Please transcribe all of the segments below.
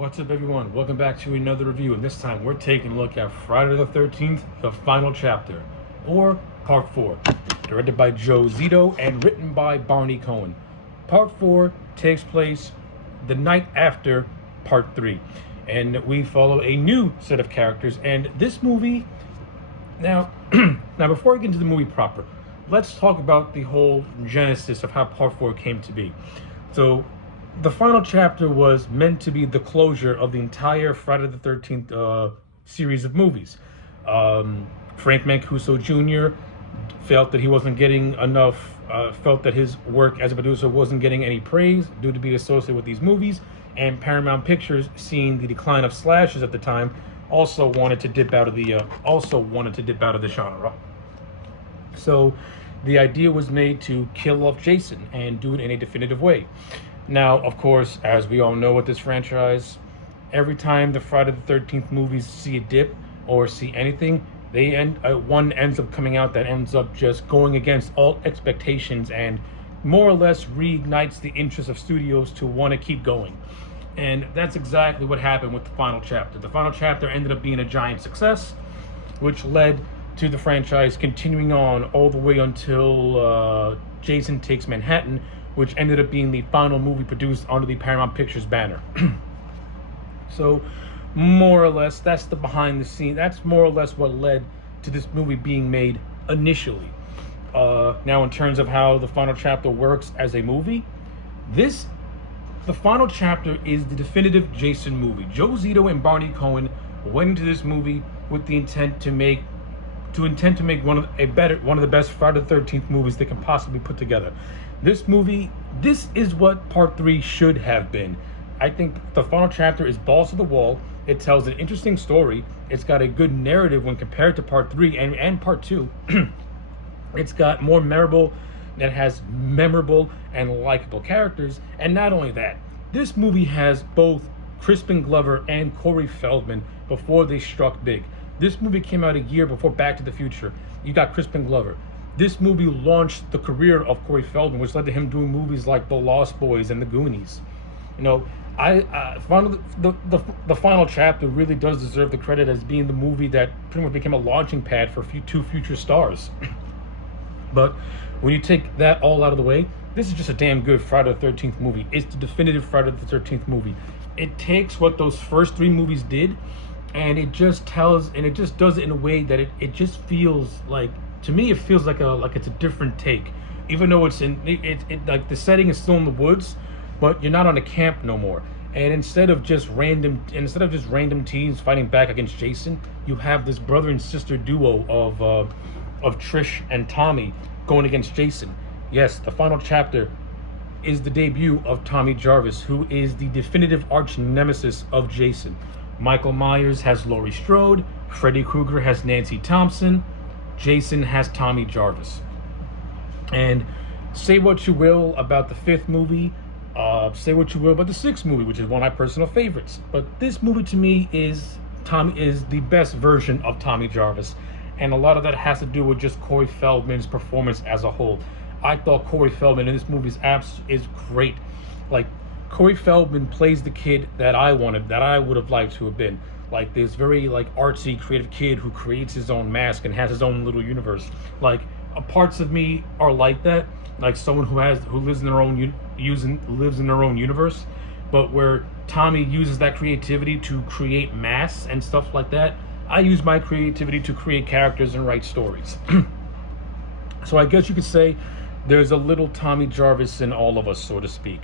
What's up, everyone? Welcome back to another review, and this time we're taking a look at Friday the 13th, the final chapter, or Part 4, directed by Joe Zito and written by Barney Cohen. Part 4 takes place the night after Part 3, and we follow a new set of characters, and this movie... Now, before we get into the movie proper, let's talk about the whole genesis of how Part 4 came to be. So, the final chapter was meant to be the closure of the entire Friday the 13th series of movies. Frank Mancuso Jr. felt that he wasn't getting enough, felt that his work as a producer wasn't getting any praise due to being associated with these movies, and Paramount Pictures, seeing the decline of slashers at the time, also wanted to dip out of the genre. So the idea was made to kill off Jason and do it in a definitive way. Now, of course, as we all know with this franchise, every time the Friday the 13th movies see a dip or see anything, one ends up coming out that ends up just going against all expectations and more or less reignites the interest of studios to want to keep going. And that's exactly what happened with the final chapter. The final chapter ended up being a giant success, which led to the franchise continuing on all the way until Jason Takes Manhattan, which ended up being the final movie produced under the Paramount Pictures banner. So, more or less, that's the behind the scenes. That's more or less what led to this movie being made initially. Now, in terms of how the final chapter works as a movie, the final chapter is the definitive Jason movie. Joe Zito and Barney Cohen went into this movie with the intent to make one of the best Friday the 13th movies they can possibly put together. This is what Part 3 should have been. I think the final chapter is balls to the wall. It tells an interesting story. It's got a good narrative when compared to Part 3 and Part 2. It's got more memorable and likable characters. And not only that, this movie has both Crispin Glover and Corey Feldman before they struck big. This movie came out a year before Back to the Future. You got Crispin Glover. This movie launched the career of Corey Feldman, which led to him doing movies like The Lost Boys and The Goonies. You know, the final chapter really does deserve the credit as being the movie that pretty much became a launching pad for two future stars. But when you take that all out of the way, this is just a damn good Friday the 13th movie. It's the definitive Friday the 13th movie. It takes what those first three movies did, and it just does it in a way that it just feels like, to me, it feels like it's a different take. Even though it's like the setting is still in the woods, but you're not on a camp no more. And instead of just random teens fighting back against Jason, you have this brother and sister duo of Trish and Tommy going against Jason. Yes, the final chapter is the debut of Tommy Jarvis, who is the definitive arch nemesis of Jason. Michael Myers has Laurie Strode, Freddy Krueger has Nancy Thompson, Jason has Tommy Jarvis. And say what you will about the fifth movie, say what you will about the sixth movie, which is one of my personal favorites. But this movie to me is the best version of Tommy Jarvis. And a lot of that has to do with just Corey Feldman's performance as a whole. I thought Corey Feldman in this movie is great. Like, Corey Feldman plays the kid that I would have liked to have been. Like, this very artsy, creative kid who creates his own mask and has his own little universe. Like, parts of me are like that. Like someone who lives in their own universe, but where Tommy uses that creativity to create masks and stuff like that. I use my creativity to create characters and write stories. So I guess you could say there's a little Tommy Jarvis in all of us, so to speak.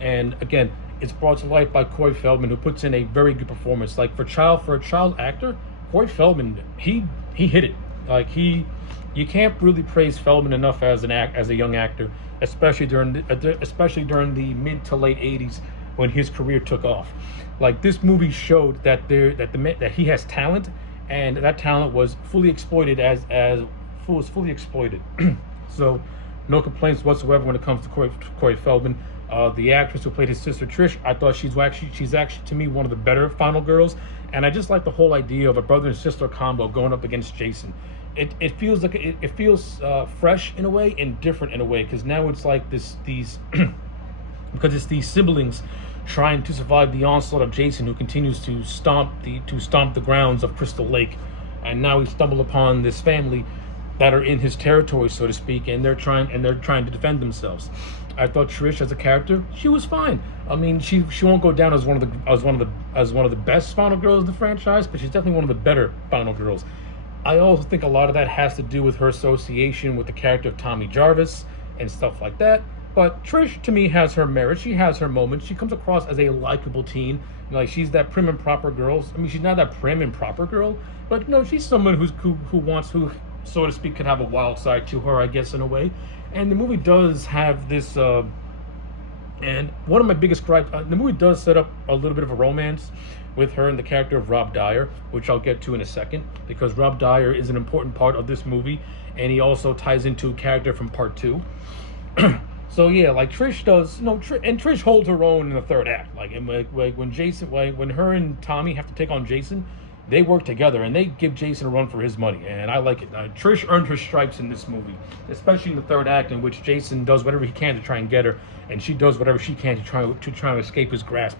And again, it's brought to life by Corey Feldman, who puts in a very good performance. Like, for a child actor, Corey Feldman, he hit it. Like, you can't really praise Feldman enough as a young actor, especially during the mid to late 80s when his career took off. Like, this movie showed that he has talent, and that talent was fully exploited was fully exploited. So, no complaints whatsoever when it comes to Corey Feldman. The actress who played his sister Trish, I thought she's actually to me one of the better final girls, and I just like the whole idea of a brother and sister combo going up against Jason. It feels like it feels fresh in a way and different in a way, because now it's like these because it's these siblings trying to survive the onslaught of Jason, who continues to stomp the grounds of Crystal Lake, and now we stumble upon this family that are in his territory, so to speak, and they're trying to defend themselves. I thought Trish as a character, she was fine. I mean, she won't go down as one of the best final girls in the franchise, but she's definitely one of the better final girls. I also think a lot of that has to do with her association with the character of Tommy Jarvis and stuff like that. But Trish, to me, has her merit. She has her moments. She comes across as a likable teen. Like, she's that prim and proper girl. I mean, she's not that prim and proper girl, but she's someone who, so to speak, could have a wild side to her, I guess, in a way. And the movie does have this. And one of my biggest gripes, the movie does set up a little bit of a romance with her and the character of Rob Dyer, which I'll get to in a second, because Rob Dyer is an important part of this movie, and he also ties into a character from part 2. So yeah, like Trish does, and Trish holds her own in the third act. Like when her and Tommy have to take on Jason, they work together and they give Jason a run for his money, and I like it. Trish earned her stripes in this movie, especially in the third act, in which Jason does whatever he can to try and get her, and she does whatever she can to try to escape his grasp.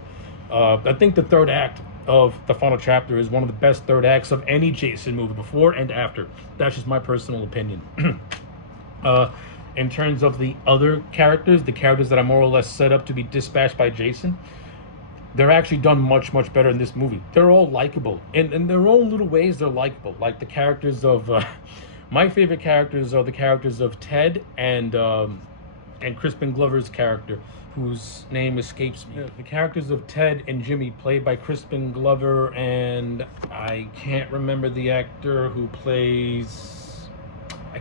I think the third act of the final chapter is one of the best third acts of any Jason movie, before and after. That's just my personal opinion. In terms of the other characters, the characters that are more or less set up to be dispatched by Jason, they're actually done much, much better in this movie. They're all likable. In their own little ways, they're likable. Like the characters of... my favorite characters are the characters of Ted and Crispin Glover's character, whose name escapes me. The characters of Ted and Jimmy, played by Crispin Glover, and I can't remember the actor who plays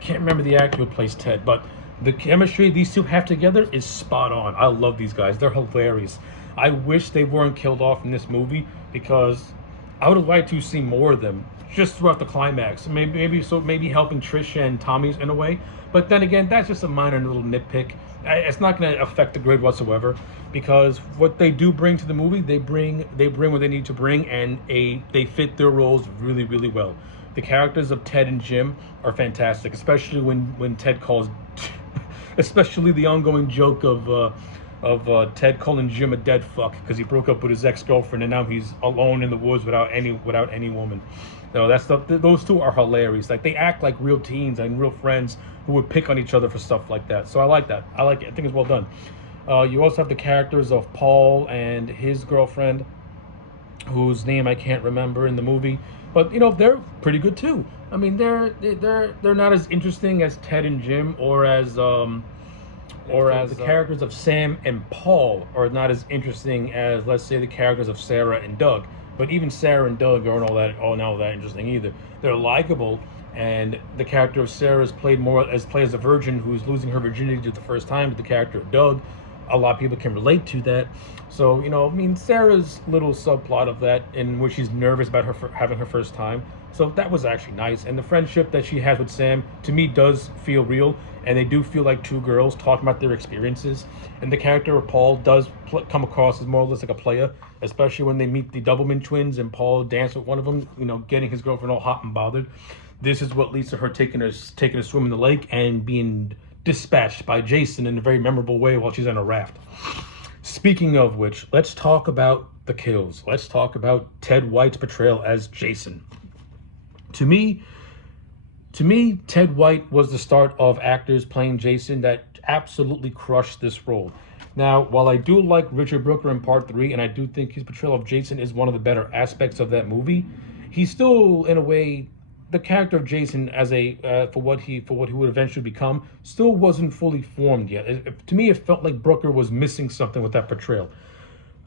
Ted, but the chemistry these two have together is spot on. I love these guys. They're hilarious. I wish they weren't killed off in this movie, because I would have liked to see more of them just throughout the climax. Maybe helping Trish and Tommy's in a way. But then again, that's just a minor little nitpick. It's not going to affect the grade whatsoever, because what they do bring to the movie, they bring what they need to bring, and they fit their roles really, really well. The characters of Ted and Jim are fantastic, especially when Ted calls, especially the ongoing joke of Ted calling Jim a dead fuck because he broke up with his ex-girlfriend and now he's alone in the woods without any woman. Those two are hilarious. Like, they act like real teens and real friends who would pick on each other for stuff like that. So I like that. I like it. I think it's well done. You also have the characters of Paul and his girlfriend, whose name I can't remember in the movie, but they're pretty good too. I mean, they're not as interesting as Ted and Jim, or as the characters of Sam and Paul are not as interesting as, let's say, the characters of Sarah and Doug. But even Sarah and Doug aren't all that interesting either. They're likable, and the character of Sarah is played as a virgin who's losing her virginity for the first time. But the character of Doug, a lot of people can relate to that. So Sarah's little subplot of that, in which she's nervous about having her first time. So that was actually nice, and the friendship that she has with Sam, to me, does feel real, and they do feel like two girls talking about their experiences. And the character of Paul does come across as more or less like a player, especially when they meet the Doublemint twins and Paul dance with one of them, getting his girlfriend all hot and bothered. This is what leads to her taking a swim in the lake and being dispatched by Jason in a very memorable way while she's on a raft. Speaking of which, let's talk about the kills. Let's talk about Ted White's portrayal as Jason. To me, Ted White was the start of actors playing Jason that absolutely crushed this role. Now, while I do like Richard Brooker in Part 3, and I do think his portrayal of Jason is one of the better aspects of that movie, he's still, in a way, the character of Jason as for what he would eventually become, still wasn't fully formed yet. To me, it felt like Brooker was missing something with that portrayal.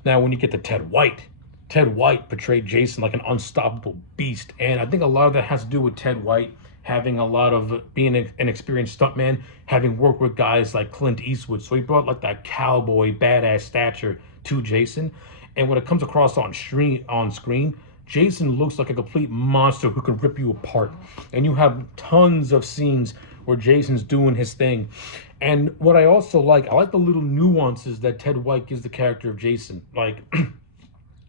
Now, when you get to Ted White portrayed Jason like an unstoppable beast, and I think a lot of that has to do with Ted White having a lot of being an experienced stuntman, having worked with guys like Clint Eastwood. So he brought like that cowboy badass stature to Jason, and when it comes across on screen, Jason looks like a complete monster who can rip you apart. And you have tons of scenes where Jason's doing his thing. And what I also like the little nuances that Ted White gives the character of Jason. Like,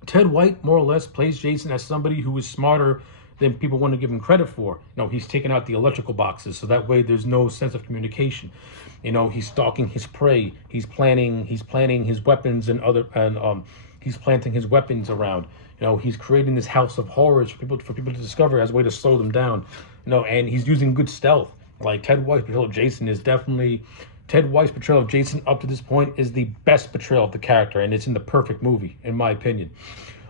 Ted White more or less plays Jason as somebody who is smarter than people want to give him credit for. He's taking out the electrical boxes, so that way there's no sense of communication. He's stalking his prey. He's planning his weapons and He's planting his weapons around. He's creating this house of horrors for people to discover as a way to slow them down. And he's using good stealth. Like Ted White's portrayal of Jason is definitely Ted White's portrayal of Jason up to this point is the best portrayal of the character, and it's in the perfect movie, in my opinion.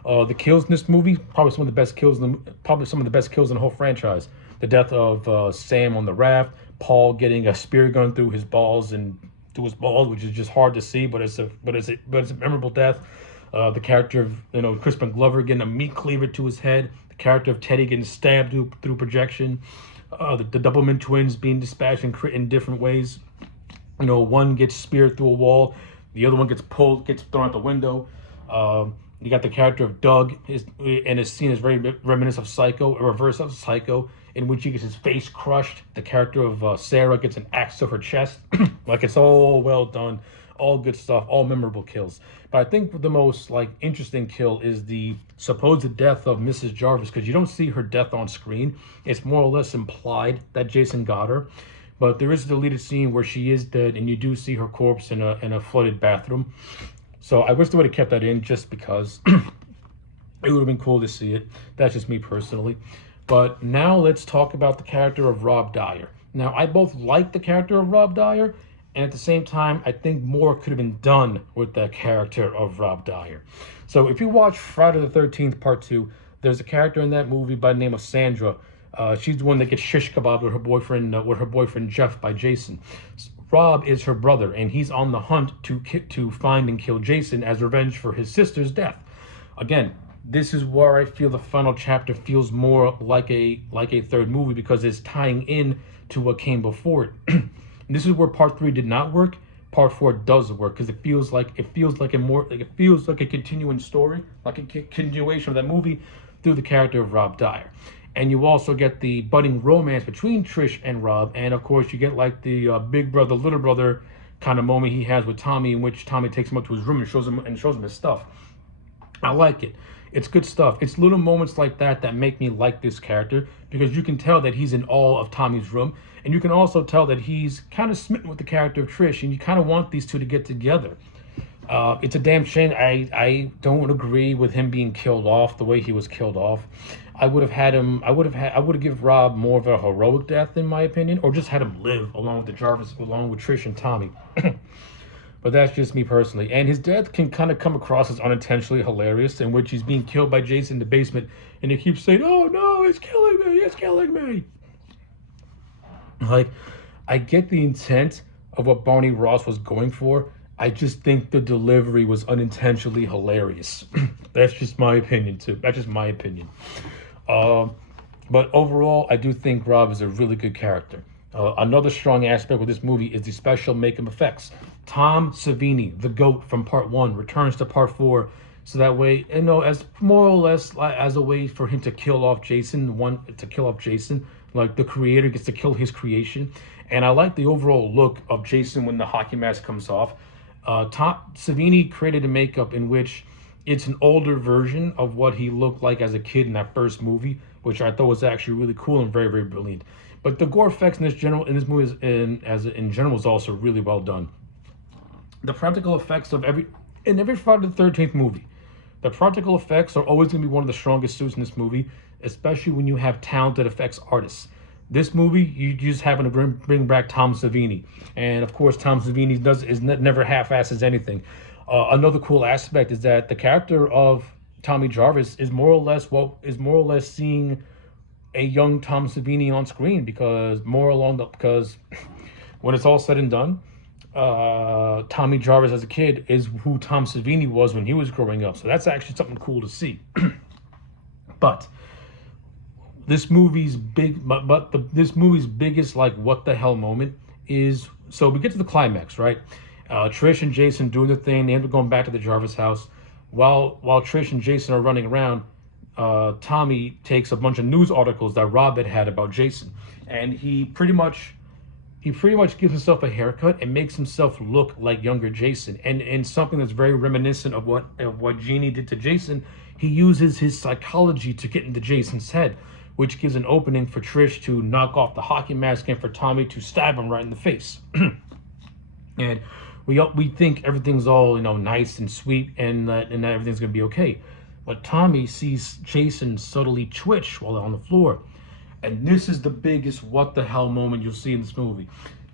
The kills in this movie, probably some of the best kills in the whole franchise. The death of Sam on the raft, Paul getting a spear gun through his balls, which is just hard to see, but it's a memorable death. The character of Crispin Glover getting a meat cleaver to his head. The character of Teddy getting stabbed through projection. The Doublemint twins being dispatched in different ways. One gets speared through a wall, the other one gets thrown out the window. You got the character of Doug, and his scene is very reminiscent of Psycho, a reverse of Psycho, in which he gets his face crushed. The character of Sarah gets an axe to her chest. Like, it's all well done, all good stuff, all memorable kills. But I think the most interesting kill is the supposed death of Mrs. Jarvis, because you don't see her death on screen. It's more or less implied that Jason got her. But there is a deleted scene where she is dead, and you do see her corpse in a flooded bathroom. So I wish they would have kept that in, just because it would have been cool to see it. That's just me personally. But now let's talk about the character of Rob Dyer. Now, I both like the character of Rob Dyer, and at the same time, I think more could have been done with that character of Rob Dyer. So if you watch Friday the 13th Part 2, there's a character in that movie by the name of Sandra. She's the one that gets shish kebab with her boyfriend Jeff by Jason. Rob is her brother, and he's on the hunt to find and kill Jason as revenge for his sister's death. Again, this is where I feel the final chapter feels more like a third movie, because it's tying in to what came before it. And this is where Part 3 did not work. Part 4 does work, because it feels like a continuing story, like a continuation of that movie through the character of Rob Dyer. And you also get the budding romance between Trish and Rob. And of course, you get the big brother, little brother kind of moment he has with Tommy, in which Tommy takes him up to his room and shows him his stuff. I like it. It's good stuff. It's little moments like that make me like this character, because you can tell that he's in awe of Tommy's room. And you can also tell that he's kind of smitten with the character of Trish, and you kind of want these two to get together. It's a damn shame. I don't agree with him being killed off the way he was killed off. I would have given Rob more of a heroic death, in my opinion, or just had him live along with Trish and Tommy. But that's just me personally. And his death can kind of come across as unintentionally hilarious, in which he's being killed by Jason in the basement, and he keeps saying, "Oh no, it's killing me, it's killing me." I get the intent of what Barney Ross was going for. I just think the delivery was unintentionally hilarious. That's just my opinion, too. That's just my opinion. But overall, I do think Rob is a really good character. Another strong aspect of this movie is the special makeup effects. Tom Savini, the GOAT from Part 1, returns to Part 4. So that way, as more or less as a way for him to kill off Jason, like the creator gets to kill his creation. And I like the overall look of Jason when the hockey mask comes off. Tom Savini created a makeup in which it's an older version of what he looked like as a kid in that first movie, which I thought was actually really cool and very, very brilliant. But the gore effects in this movie in general is also really well done. The practical effects in every Friday the 13th movie, the practical effects are always going to be one of the strongest suits in this movie, especially when you have talented effects artists. This movie, you just happen to bring back Tom Savini, and of course, Tom Savini never half-asses anything. Another cool aspect is that the character of Tommy Jarvis is more or less seeing a young Tom Savini on screen, because when it's all said and done, Tommy Jarvis as a kid is who Tom Savini was when he was growing up. So that's actually something cool to see. But this movie's biggest what the hell moment is, so we get to the climax, right? Trish and Jason doing the thing. They end up going back to the Jarvis house. While Trish and Jason are running around, Tommy takes a bunch of news articles that Rob had about Jason, and he pretty much gives himself a haircut and makes himself look like younger Jason. And something that's very reminiscent of what Jeannie did to Jason, he uses his psychology to get into Jason's head, which gives an opening for Trish to knock off the hockey mask and for Tommy to stab him right in the face. And we think everything's all nice and sweet, and that everything's gonna be okay. But Tommy sees Jason subtly twitch while on the floor, and this is the biggest what the hell moment you'll see in this movie.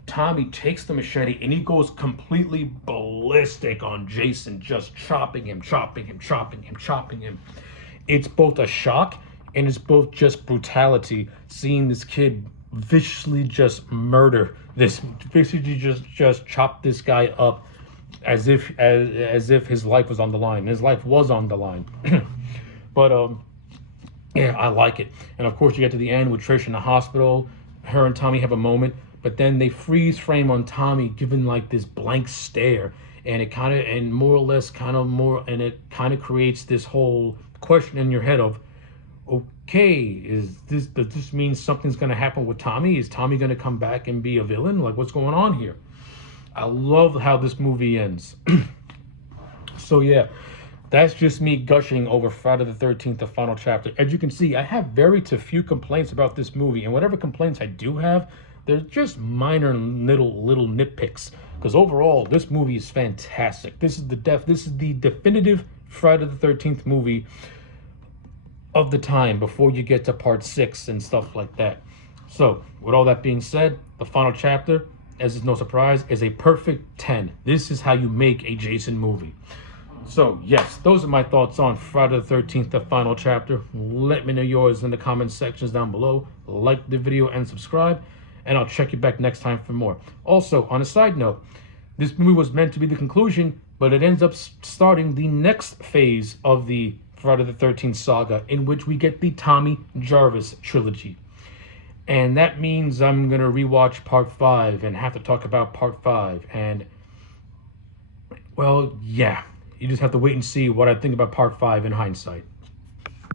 Tommy takes the machete and he goes completely ballistic on Jason, just chopping him, chopping him, chopping him, chopping him. It's both a shock and it's both just brutality seeing this kid viciously just murder this, viciously just chop this guy up as if his life was on the line. His life was on the line. But yeah, I like it. And of course, you get to the end with Trish in the hospital. Her and Tommy have a moment, but then they freeze frame on Tommy, giving like this blank stare, and it kind of, and more or less, and it kind of creates this whole question in your head of, okay, does this mean something's going to happen with Tommy? Is Tommy going to come back and be a villain? Like, what's going on here? I love how this movie ends. So yeah, that's just me gushing over Friday the 13th, the final chapter. As you can see, I have very few complaints about this movie, and whatever complaints I do have, they're just minor little nitpicks. Because overall, this movie is fantastic. This is the definitive Friday the 13th movie of the time before you get to part 6 and stuff like that. So, with all that being said, the final chapter, as is no surprise, is a perfect 10. This is how you make a Jason movie. So, yes, those are my thoughts on Friday the 13th, the final chapter. Let me know yours in the comment sections down below. Like the video and subscribe, and I'll check you back next time for more. Also, on a side note, this movie was meant to be the conclusion, but it ends up starting the next phase of the Friday the 13th saga, in which we get the Tommy Jarvis trilogy. And that means I'm going to rewatch part 5 and have to talk about part 5. And, well, yeah, you just have to wait and see what I think about part 5 in hindsight.